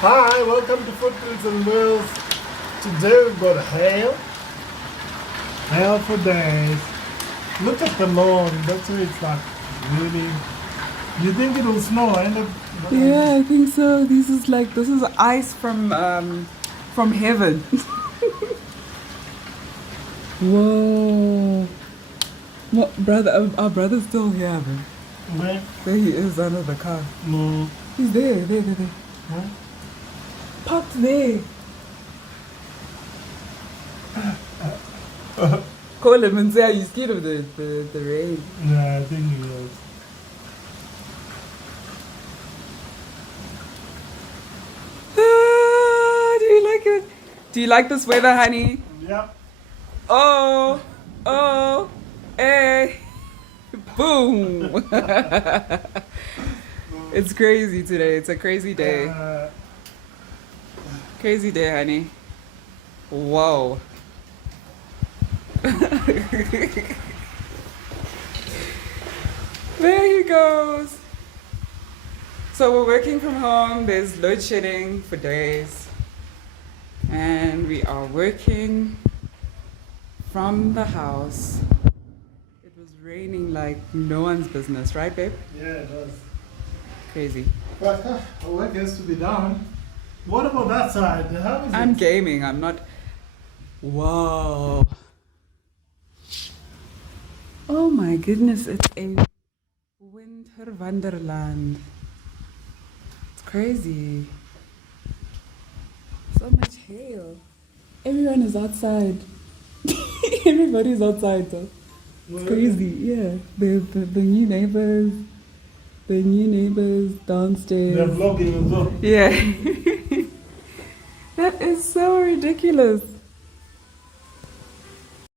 Hi, welcome to Footprints and Wheels. Today we've got hail. Hail for days. Look at the lawn. That's where it's like really. You think it will snow, and Yeah, I think so. This is ice from heaven. Whoa. Brother, our brother's still here, man. where? There he is under the car. No. He's there. Huh? Parked there. Call him and say, are you scared of the rain? Yeah, I think he was. Ah, do you like it? Do you like this weather, honey? Yep. Oh, hey, boom. It's crazy today. It's a crazy day. Crazy day, honey. Whoa. There he goes. So we're working from home. There's load shedding for days. And we are working from the house. It was raining like no one's business, right, babe? Yeah, it was. Crazy. But work has to be done. What about that side? How is I'm it? gaming. I'm not. Whoa. Oh my goodness, it's a winter wonderland. It's crazy. So much hail. Everyone is outside. Everybody's outside though. It's crazy, yeah. The new neighbors. The new neighbors downstairs. They're vlogging as well. Yeah. That is so ridiculous.